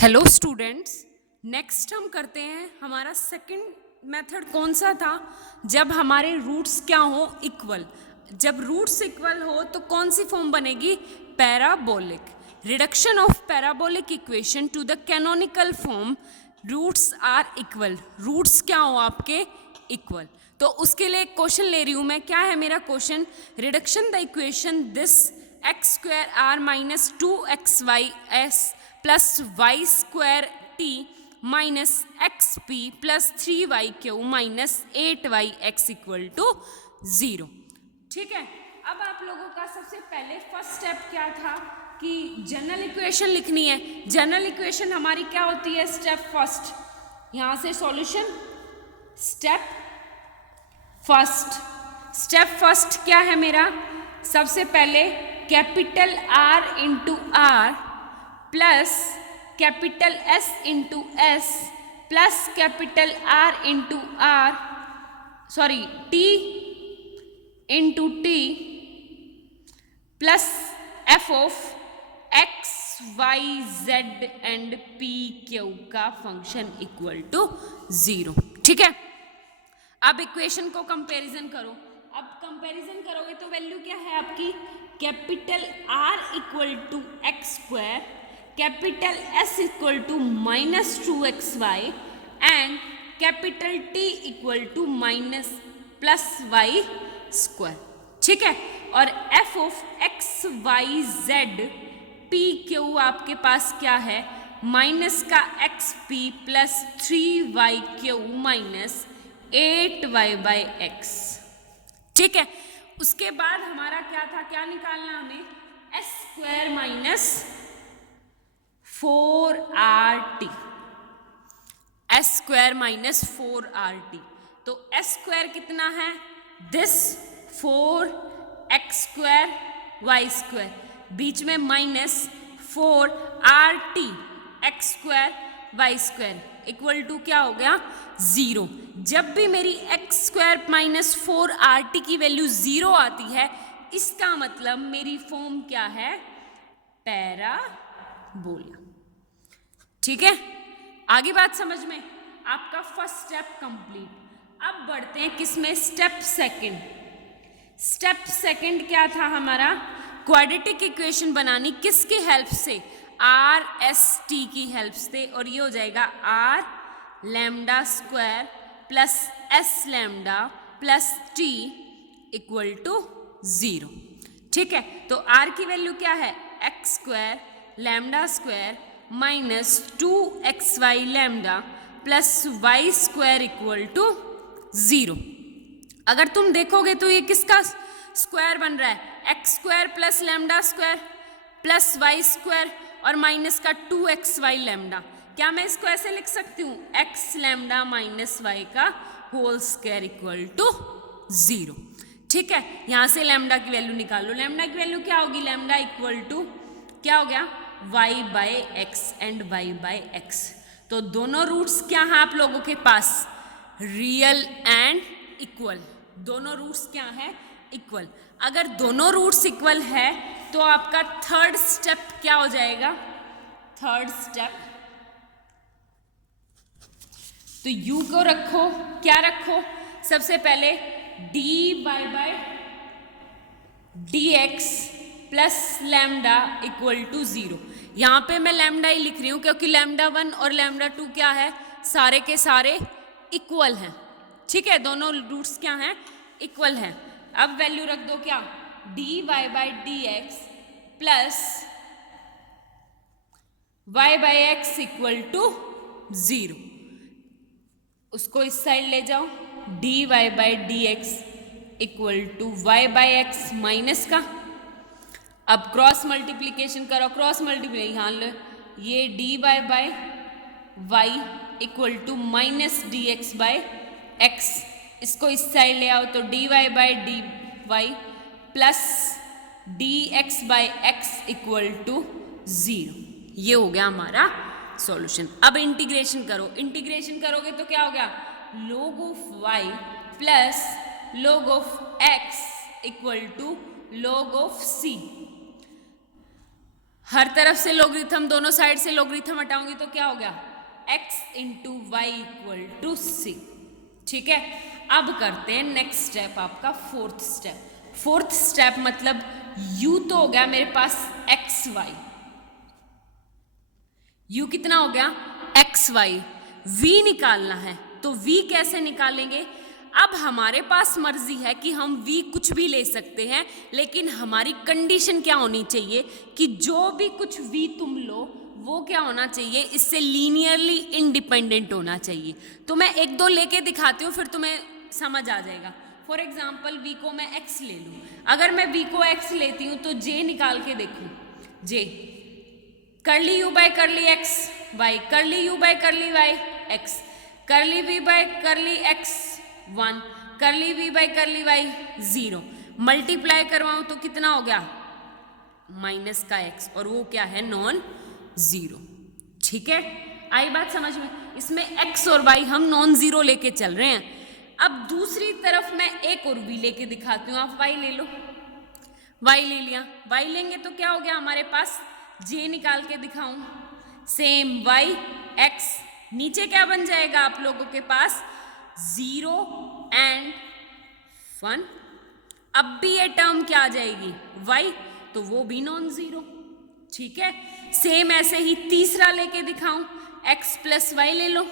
Hello students, next हम करते हैं हमारा सेकंड मेथड। कौन सा था? जब हमारे रूट्स क्या हो, इक्वल। जब रूट्स इक्वल हो तो कौन सी फॉर्म बनेगी? Parabolic. Reduction of parabolic equation to the canonical form, roots are equal. Roots क्या हो आपके? इक्वल। तो उसके लिए एक क्वेश्चन ले रही हूं मैं। क्या है मेरा question? Reduction the equation this x square r minus 2xy(s) plus y square t minus x p plus 3y³ minus 8yx equal to 0। ठीक है, अब आप लोगों का सबसे पहले फर्स्ट स्टेप क्या था कि जनरल इक्वेशन लिखनी है। जनरल इक्वेशन हमारी क्या होती है? स्टेप फर्स्ट, यहां से सॉल्यूशन। स्टेप फर्स्ट क्या है मेरा? सबसे पहले capital R into r plus capital S into s plus capital R into r, sorry T into t plus F of x, y, z and p, q का function equal to 0। ठीक है, अब equation को comparison करो। अब comparison करोगे तो value क्या है आपकी? Capital R equal to x square, capital S equal to minus 2xy and capital T equal to minus plus y square. ठीक है, और f of x, y, z, p, q आपके पास क्या है? माइनस का xp plus 3y³ minus 8y/x। ठीक है, उसके बाद हमारा क्या था? क्या निकालना हमें? s square minus 4rt, s square minus 4rt। तो s स्क्वायर कितना है? This 4x square y square, बीच में minus 4rt x square y square equal to क्या हो गया? 0। जब भी मेरी x स्क्वायर माइनस 4rt की वैल्यू 0 आती है, इसका मतलब मेरी फॉर्म क्या है? पैराबोला। ठीक है, आगे बात समझ में? आपका फर्स्ट स्टेप कंप्लीट। अब बढ़ते हैं किसमें? Step second. स्टेप सेकंड क्या था हमारा? क्वाड्रेटिक इक्वेशन बनानी। किसकी हेल्प से? आर एस टी की हेल्प से, और ये हो जाएगा r lambda square plus s lambda plus t equal to 0। ठीक है, तो आर की वैल्यू क्या है? X square lambda square minus 2xy lambda plus y square equal to 0। अगर तुम देखोगे तो ये किसका स्क्वायर बन रहा है? X square plus lambda square plus y square और माइनस का 2xy लैम्डा। क्या मैं इसको ऐसे लिख सकती हूँ? एक्स लैम्डा माइनस वाई का होल स्क्वायर इक्वल टू 0। ठीक है, यहां से लैम्डा की वैल्यू निकालो। लैम्डा की वैल्यू क्या होगी? लैम्डा इक्वल टू क्या हो गया? y/x and y/x। तो दोनों रूट्स क्या हैं आप लोगों के पास? Real and equal. दोनों रूट्स क्या हैं? इक्वल। अगर दोनों रूट्स इक्वल है तो आपका थर्ड स्टेप क्या हो जाएगा? थर्ड स्टेप, तो u को रखो, क्या रखो? सबसे पहले dy/dx plus lambda equal to 0। यहां पे मैं लैम्डा ही लिख रही हूं क्योंकि लैम्डा 1 और लैम्डा 2 क्या है? सारे के सारे इक्वल हैं। ठीक है, दोनों रूट्स क्या हैं? इक्वल हैं। अब वैल्यू रख दो क्या? dy/dx plus y/x equal to 0। उसको इस साइड ले जाओ। dy/dx equal to y/x minus का, अब क्रॉस मल्टीप्लीकेशन करो। क्रॉस मल्टीप्लीकेशन यहाँ लो, ये dy/y equal to minus dx/x। इसको इस साइड ले आओ तो dy/dy plus dx/x equal to 0। ये हो गया हमारा सॉल्यूशन। अब इंटीग्रेशन करो। इंटीग्रेशन करोगे तो क्या हो गया? log of y plus log of x equal to log of c। हर तरफ से लोगरिथम, दोनों साइड से लोगरिथम हटाऊंगी तो क्या हो गया, x into y equal to C. ठीक है, अब करते हैं नेक्स्ट स्टेप, आपका फोर्थ स्टेप। फोर्थ स्टेप मतलब u तो हो गया मेरे पास एक्स वाई, u कितना हो गया एक्स वाई, v निकालना है। तो v कैसे निकालेंगे, अब हमारे पास मर्जी है कि हम v कुछ भी ले सकते हैं, लेकिन हमारी कंडीशन क्या होनी चाहिए कि जो भी कुछ v तुम लो वो क्या होना चाहिए, इससे लीनियरली इंडिपेंडेंट होना चाहिए। तो मैं एक दो लेके दिखाती हूँ, फिर तुम्हें समझ आ जाएगा। फॉर एग्जाम्पल v को मैं x ले लूँ, अगर मैं v को x लेती हूँ तो j निकाल के देखूँ, j curly u by curly x y, curly u by curly y x, curly v by curly x 1, curly v by curly y 0, multiply करवाऊं तो कितना हो गया माइनस का x, और वो क्या है नॉन जीरो। ठीक है, आई बात समझ में, इसमें x और y हम नॉन जीरो लेके चल रहे हैं। अब दूसरी तरफ मैं एक और v लेके दिखाती हूँ, आप y ले लो, y ले लिया, y लेंगे तो क्या हो गया हमारे पास, j निकाल के दिखाऊं, सेम y x, नीचे क्या बन जाएगा आप लोगों के पास 0 एंड 1। अब भी ये टर्म क्या आ जाएगी y, तो वो भी नॉन जीरो। ठीक है, सेम ऐसे ही तीसरा लेके दिखाऊं, x प्लस वाई ले लो,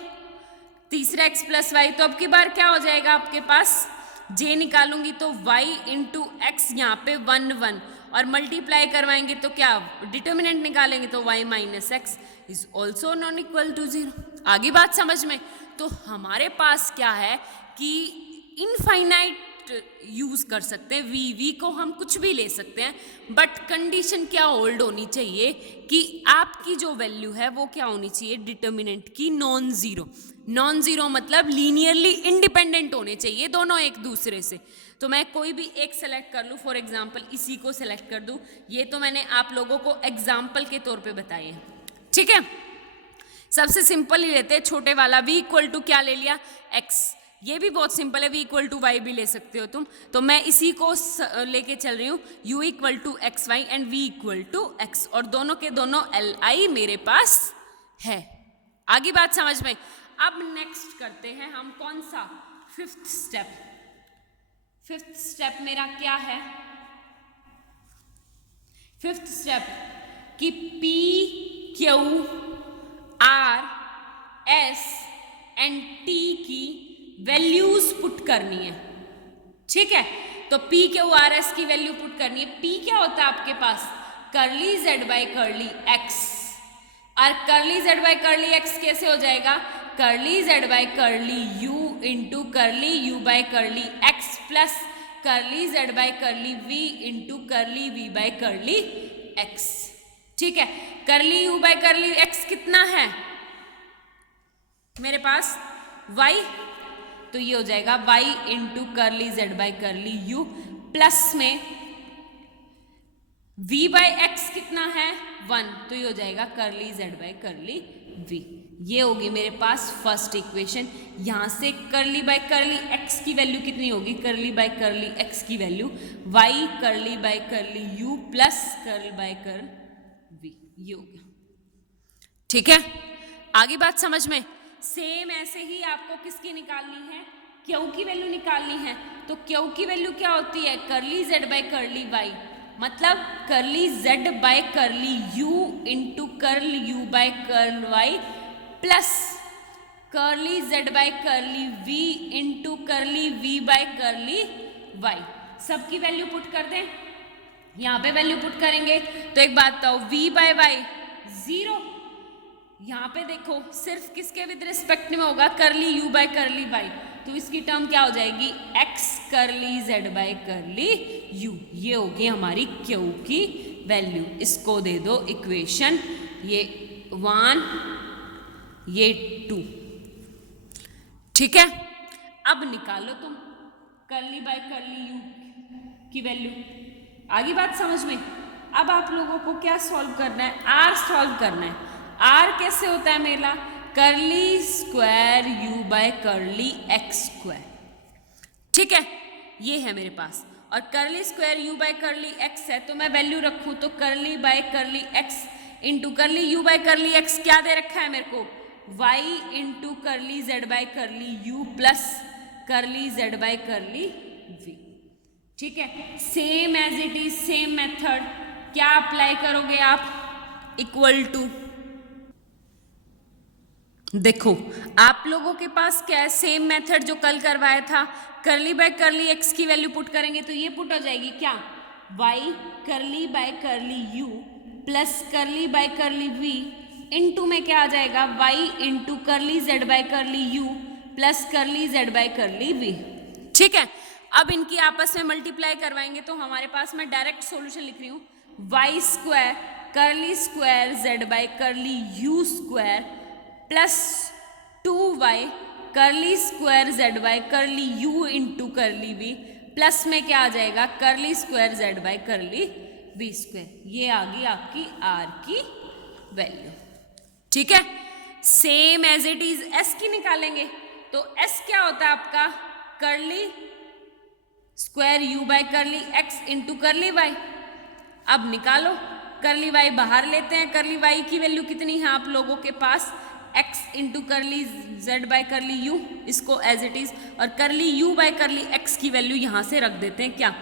तीसरा x प्लस वाई, तो अब की बार क्या हो जाएगा आपके पास, j निकालूंगी तो y इंटू एक्स, यहाँ पे 1 1, और मल्टीप्लाई करवाएंगे तो क्या डिटर्मिनेंट निकालेंगे तो y minus x is also non equal to 0। आगे बात समझ में, तो हमारे पास क्या है कि इनफाइनाइट यूज कर सकते हैं, v को हम कुछ भी ले सकते हैं, बट कंडीशन क्या होल्ड होनी चाहिए कि आपकी जो वैल्यू है वो क्या होनी चाहिए, डिटर्मिनेंट की नॉन जीरो। नॉन जीरो मतलब लीनियरली इंडिपेंडेंट होने चाहिए दोनों एक दूसरे से। तो मैं कोई भी एक सेलेक्ट कर लूँ, फॉर एग्जाम्पल इसी को सेलेक्ट कर दूँ, ये तो मैंने आप लोगों को एग्जाम्पल के तौर पे बताई है। ठीक है, सबसे सिंपल ही लेते हैं, छोटे वाला v इक्वल टू क्या ले लिया x, ये भी बहुत सिंपल है, v इक्वल टू वाई भी ले सकते हो तुम, तो मैं इसी को लेके चल रही हूँ, u equal to x y and v equal to x, और दोनों के दोनों li मेरे पास है। आगे बात समझ में। अब नेक्स्ट करते हैं हम कौन सा, फिफ्थ स्टेप। फिफ्थ स्टेप मेरा क्या है, फिफ्थ स्टेप कि p q r s and t की वैल्यूज पुट करनी है। ठीक है, तो p q r s की वैल्यू पुट करनी है। p क्या होता है आपके पास, करली z बाय करली x, और करली z बाय करली x कैसे हो जाएगा, करली z by curly u into करली u by curly x plus curly z by curly v into curly v by curly x। ठीक है, करली u बाय करली x कितना है मेरे पास y, तो ये हो जाएगा y into curly z by curly u plus में v बाय x कितना है 1, तो ये हो जाएगा करली z बाय करली v। ये होगी मेरे पास फर्स्ट इक्वेशन। यहाँ से करली बाय करली x की वैल्यू कितनी होगी, करली बाय करली x की वैल्यू y करली बाय करली u प्लस करल बाय कर v, ये हो गया। ठीक है, आगे बात समझ में। सेम ऐसे ही आपको किसकी निकालनी है, क्यू की वैल्यू निकालनी है। तो क्यू की वैल्यू क्या होती है, करली z बाय करली y, मतलब करली z by curly u into करल u बाय करल y plus curly z by curly v into curly v by curly y। सबकी वैल्यू पुट कर दें, यहाँ पे वैल्यू पुट करेंगे तो एक बात बताओ, v बाय y 0, यहाँ पे देखो सिर्फ किसके विद रिस्पेक्ट में होगा, करली u बाय करली y, तो इसकी टर्म क्या हो जाएगी, x curly z by curly u। ये होगी हमारी q की वैल्यू। इसको दे दो इक्वेशन, ये 1 ये 2। ठीक है, अब निकालो तुम करली बाय करली u की वैल्यू। आगे बात समझ में। अब आप लोगों को क्या सॉल्व करना है, r सॉल्व करना है। r कैसे होता है मेरा, curly square u by curly x square. ठीक है, ये है मेरे पास। और curly square u by curly x है, तो मैं वैल्यू रखूं तो curly by curly x into curly u by curly x क्या दे रखा है मेरे को, y into curly z by curly u plus curly z by curly v. ठीक है, same as it is, same method क्या अप्लाई करोगे आप, इक्वल टू, देखो आप लोगों के पास क्या है, सेम मेथड जो कल करवाया था, करली बाय करली एक्स की वैल्यू पुट करेंगे तो ये पुट हो जाएगी क्या, Y curly by curly u plus curly by curly v into में क्या आ जाएगा, y into curly z by curly u plus curly z by curly v. ठीक है, अब इनकी आपस में मल्टीप्लाई करवाएंगे तो हमारे पास, मैं डायरेक्ट सॉल्यूशन लिख रही हूँ, y square curly square z by curly u square plus 2y curly square z by curly u into curly v plus में क्या आ जाएगा, curly square z by curly v square. ये आ गई आपकी आर की वैल्यू। ठीक है, same as it is s की निकालेंगे तो एस क्या होता है आपका, curly square u by curly x into curly y. अब निकालो, करली वाई बाहर लेते हैं, करली वाई की वैल्यू कितनी है आप लोगों के पास, x into curly z by curly u, इसको एज इट इज, और curly u by curly x की वैल्यू यहां से रख देते हैं क्या,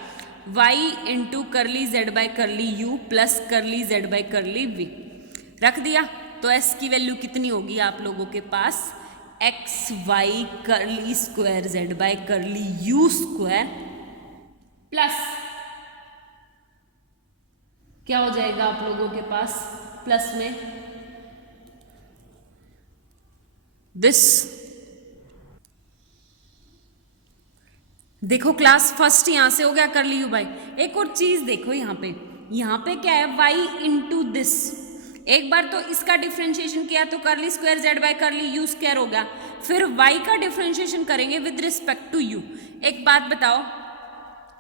y into curly z by curly u plus curly z by curly v रख दिया। तो s की वैल्यू कितनी होगी आप लोगों के पास, एक्स वाई करली square z by curly u square plus क्या हो जाएगा आप लोगों के पास, प्लस में दिस। देखो क्लास फर्स्ट यहां से हो गया करली यू बाई। एक और चीज देखो यहाँ पे क्या है, y इंटू दिस। एक बार तो इसका डिफ्रेंशिएशन किया तो करली square z by curly u square हो गया, फिर y का डिफ्रेंशिएशन करेंगे विद रिस्पेक्ट टू u। एक बात बताओ,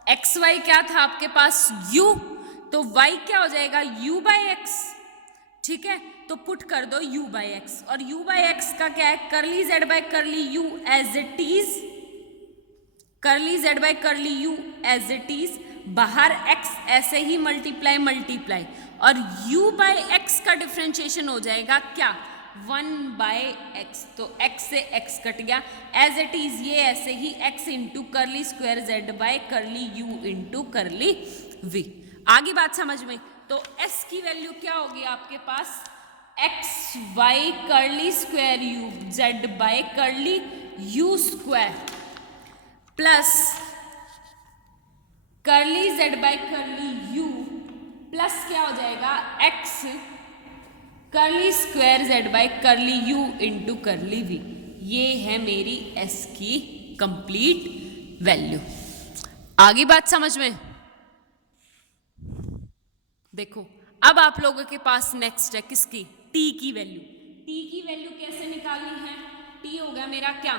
एक्स वाई क्या था आपके पास, u, तो y क्या हो जाएगा, u बाई एक्स। ठीक है, तो पुट कर दो u बाई एक्स, और u बाई एक्स का क्या है, curly z by curly u as it is, curly z by curly u as it is, बाहर x ऐसे ही मल्टीप्लाई, और u बाय एक्स का डिफ्रेंशिएशन हो जाएगा क्या, 1 बाय एक्स, तो x से x कट गया, एज इट इज ये ऐसे ही x into curly square z by curly u into curly v। आगे बात समझ में, तो s की वैल्यू क्या होगी आपके पास, एक्स वाई करली square you Z by curly u square plus curly z by curly u plus क्या हो जाएगा, एक्स करली square z by curly u into curly we. ये है मेरी s की कंप्लीट वैल्यू। आगे बात समझ में, देखो अब आप लोगों के पास नेक्स्ट है किसकी, t की वैल्यू। t की वैल्यू कैसे निकालनी है, t हो गया मेरा क्या,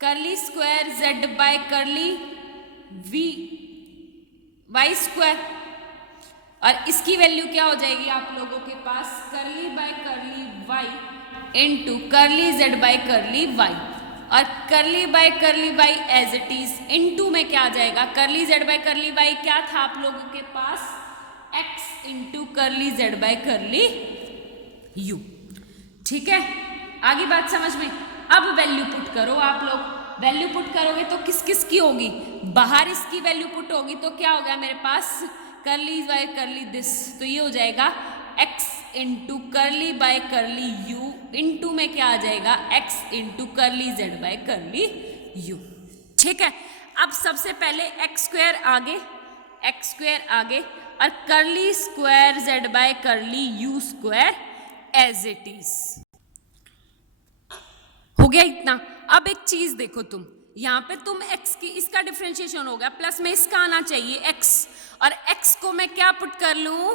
curly square z by curly v y square, और इसकी वैल्यू क्या हो जाएगी आप लोगों के पास, करली by curly y into curly z by curly y, और curly by curly y as it is, into में क्या आ जाएगा, करली z बाय करली y क्या था आप लोगों के पास, x into curly z by curly u। ठीक है, आगे बात समझ में। अब वैल्यू पुट करो आप लोग, वैल्यू पुट करोगे तो किस किस की होगी, बाहर इसकी वैल्यू पुट होगी तो क्या होगा मेरे पास, करली बाय करली दिस, तो ये हो जाएगा x इंटू करली बाय करली यू इंटू में क्या आ जाएगा, x into curly z by curly you. ठीक है, अब सबसे पहले x स्क्वायर आगे और curly square z by curly u square as it is हो गया इतना। अब एक चीज देखो, तुम यहाँ पे तुम x की, इसका डिफरेंशिएशन हो गया, प्लस में इसका आना चाहिए x, और x को मैं क्या पुट कर लूं,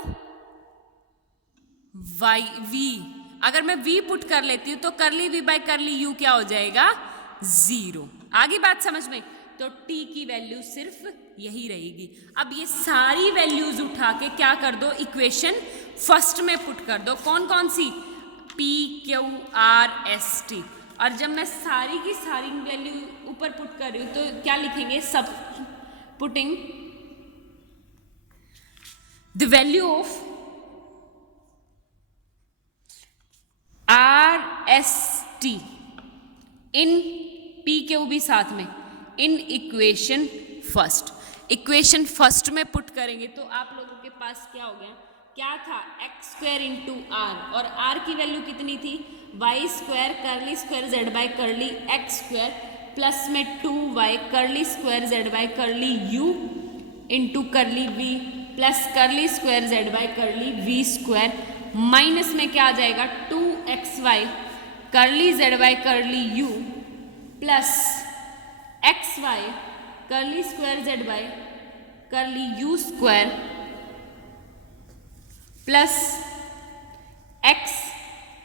y v। अगर मैं v पुट कर लेती हूं तो करली v बाय करली u क्या हो जाएगा, 0। आगे बात समझ में, तो t की वैल्यू सिर्फ यही रहेगी। अब ये सारी वैल्यूज उठा के क्या कर दो, इक्वेशन फर्स्ट में पुट कर दो। कौन कौन सी, p q r s t, और जब मैं सारी की सारी वैल्यू ऊपर पुट कर रही हूँ तो क्या लिखेंगे, सब putting the value of RST in PQB साथ में इन इक्वेशन फर्स्ट में पुट करेंगे तो आप लोगों के पास क्या हो गया, क्या था x स्क्वायर इंटू आर, और r की वैल्यू कितनी थी y square curly square z by curly x square plus में 2y curly square z by curly u into curly v plus curly square z by curly v square minus में क्या आ जाएगा 2xy curly z by curly u plus xy curly square z by curly u square plus x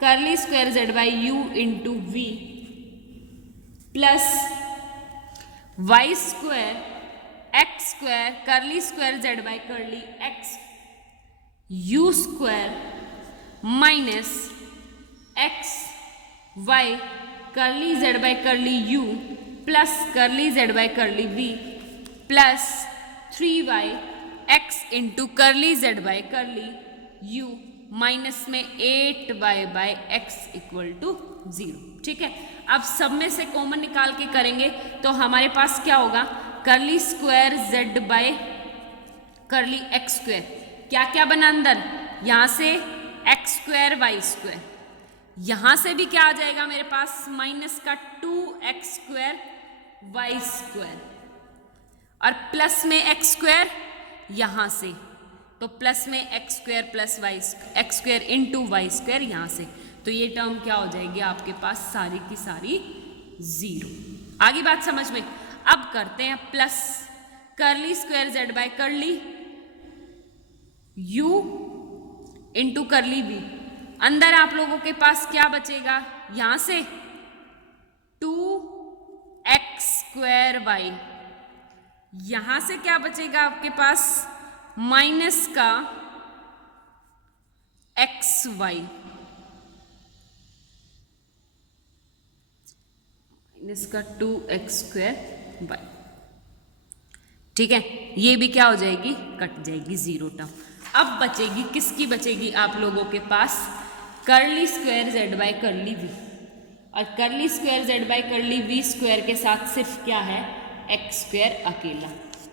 curly square z by u into v plus y square x square curly square z by curly x u square minus x y curly z by curly u plus curly z by curly v plus 3y x into curly z by curly u minus में 8y by x equal to 0। ठीक है, अब सब में से common निकाल के करेंगे तो हमारे पास क्या होगा, करली square z by curly x square, क्या क्या बना अंदर, यहाँ से x स्क्वायर y स्क्वायर, यहाँ से भी क्या आ जाएगा मेरे पास माइनस का 2x स्क्वायर y स्क्वायर और प्लस में x स्क्वायर यहाँ से, तो प्लस में x square plus y x square into y square यहाँ से, तो ये टर्म क्या हो जाएगी आपके पास सारी की सारी 0। आगे बात समझ में। अब करते हैं plus curly square z by curly u into curly v, अंदर आप लोगों के पास क्या बचेगा, यहां से 2x स्क्वायर y, यहां से क्या बचेगा आपके पास माइनस का xy, माइनस का 2x स्क्वायर y। ठीक है, ये भी क्या हो जाएगी, कट जाएगी 0 टर्म। अब बचेगी किसकी बचेगी आप लोगों के पास, करली square z by curly v, और curly square z by curly v square के साथ सिर्फ क्या है x स्क्वायर अकेला।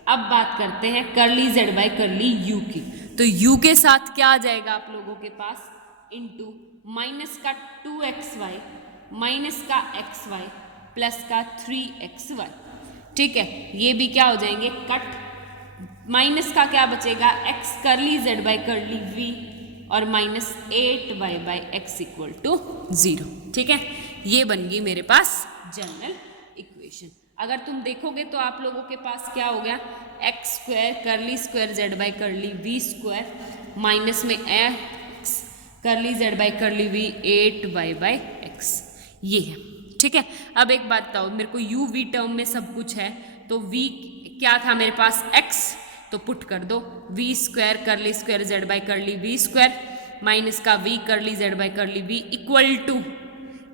अब बात करते हैं करली z बाय करली u की, तो u के साथ क्या आ जाएगा आप लोगों के पास इंटू माइनस का 2xy माइनस का xy प्लस का 3xy। ठीक है, ये भी क्या हो जाएंगे कट, माइनस का क्या बचेगा x curly z by curly v और minus 8y by x equal to 0। ठीक है, ये बन गई मेरे पास जनरल इक्वेशन। अगर तुम देखोगे तो आप लोगों के पास क्या हो गया, x square curly square z by curly v square minus में x curly z by curly v 8y by x, ये है। ठीक है, अब एक बात बताओ मेरे को u v टर्म में सब कुछ है, तो v क्या था मेरे पास x, तो पुट कर दो v square curly square z by curly v square minus का v curly z by curly v equal to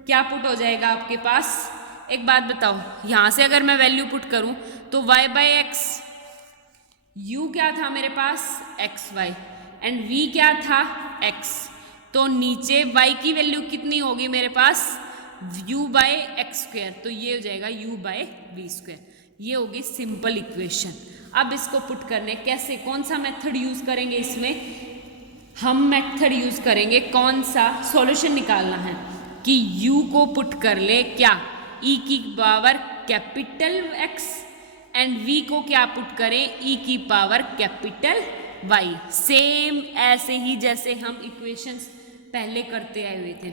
क्या पुट हो जाएगा आपके पास। एक बात बताओ, यहाँ से अगर मैं वैल्यू पुट करूँ तो y बाय x, u क्या था मेरे पास xy एंड v क्या था x, तो नीचे y की वैल्यू कितनी होगी मेरे पास u बाय एक्स स्क्वायर, तो ये हो जाएगा u बाय v स्क्वायर। ये होगी सिंपल इक्वेशन। अब इसको पुट करने कैसे, कौन सा मेथड यूज करेंगे, इसमें हम मेथड यूज करेंगे कौन सा, सॉल्यूशन निकालना है कि u को पुट कर ले क्या e की power capital x and v को क्या पुट करें e की पावर कैपिटल y, सेम ऐसे ही जैसे हम इक्वेशंस पहले करते आए हुए थे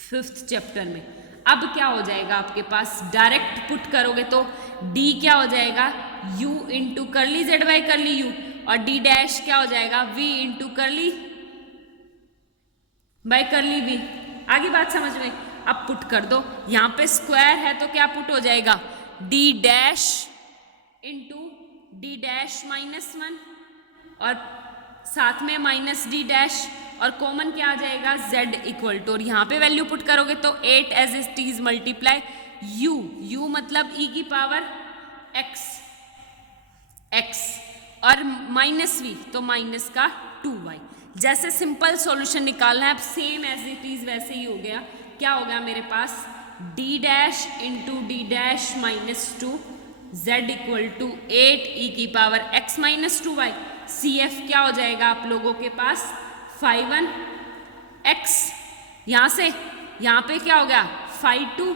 5th चैप्टर में। अब क्या हो जाएगा आपके पास, डायरेक्ट पुट करोगे तो d क्या हो जाएगा u into curly z by curly u और d डैश क्या हो जाएगा v इंटू करली बाय करली v। आगे बात समझ में। अब पुट कर दो, यहाँ पे स्क्वायर है तो क्या पुट हो जाएगा d dash into d dash -1 और साथ में माइनस d डैश और कॉमन क्या आ जाएगा z इक्वल टू, और यहाँ पे वैल्यू पुट करोगे तो 8 as it is multiply u, u मतलब e की पावर x x और माइनस v तो माइनस का 2y। जैसे सिंपल सॉल्यूशन निकालना है, अब सेम एज इट इज वैसे ही हो गया। क्या हो गया मेरे पास d dash into d dash minus 2 z equal to 8 e की power x minus 2y। CF क्या हो जाएगा आप लोगों के पास 5 x, यहां से यहां पे क्या हो गया 5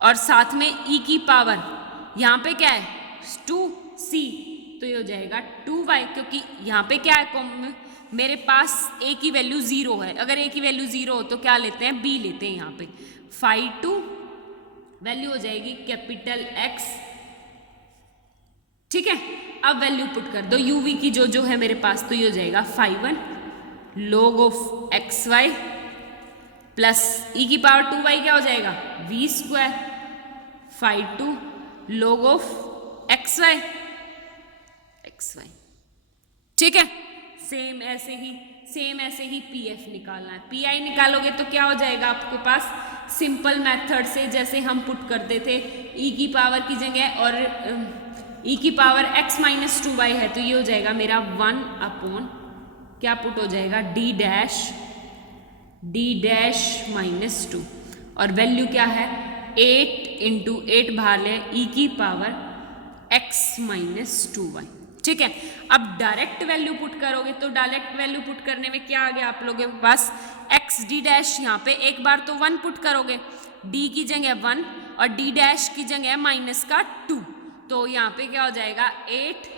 और साथ में e की पावर यहां पे क्या है 2c, तो ये हो जाएगा 2y, क्योंकि यहां पे क्या है मेरे पास a की वैल्यू 0 है। अगर a की वैल्यू 0 हो तो क्या लेते हैं b लेते हैं। यहाँ पे 5 वैल्यू हो जाएगी कैपिटल X, ठीक है। अब वैल्यू पुट कर दो uv की जो है मेरे पास, तो ये हो जाएगा 5 log of xy plus e की पावर 2y क्या हो जाएगा v square 5 log of xy, ठीक है। सेम ऐसे ही pf निकालना है। pi निकालोगे तो क्या हो जाएगा आपके पास सिंपल मेथड से, जैसे हम पुट करते थे e की पावर की जगह और e की पावर x माइनस 2y है, तो ये हो जाएगा मेरा 1 अपॉन क्या पुट हो जाएगा d डैश माइनस 2 और वैल्यू क्या है 8 इंटू 8 बाहर ले e की पावर x माइनस 2y, ठीक है। अब डायरेक्ट वैल्यू पुट करोगे तो डायरेक्ट वैल्यू पुट करने में क्या आ गया आप लोगों के पास x d डैश, यहाँ पे एक बार तो 1 पुट करोगे, d की जगह 1 और d डैश की जगह माइनस का 2, तो यहाँ पे क्या हो जाएगा 8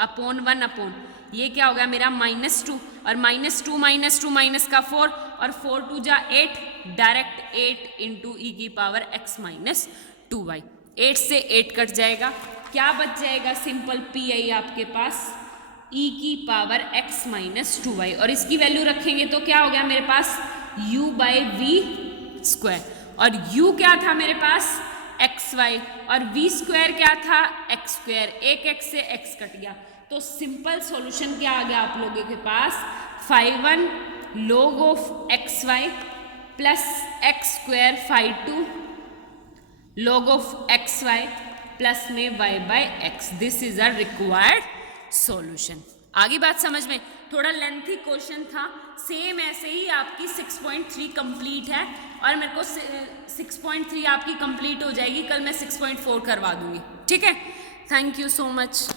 अपॉन 1 अपॉन ये क्या हो गया मेरा -2 और -2 माइनस का 4 और 4 2 जा 8, डायरेक्ट 8 इंटू ई की पावर x माइनस 2y। 8 से 8 कट जाएगा, क्या बच जाएगा सिंपल पी आपके पास e की पावर x माइनस 2y और इसकी वैल्यू रखेंगे तो क्या हो गया मेरे पास u बाई वी स्क्वायर और u क्या था मेरे पास xy और v स्क्वायर क्या था x स्क्वायर, एक x से x कट गया, तो सिंपल सॉल्यूशन क्या आ गया आप लोगों के पास 5 log of xy plus x square 5 log of xy plus में y by x। This is a required solution. आगे बात समझ में, थोड़ा लेंथी क्वेश्चन था, सेम ऐसे ही आपकी 6.3 कंप्लीट है और मेरे को 6.3 आपकी कंप्लीट हो जाएगी, कल मैं 6.4 करवा दूंगी, ठीक है। Thank you so much.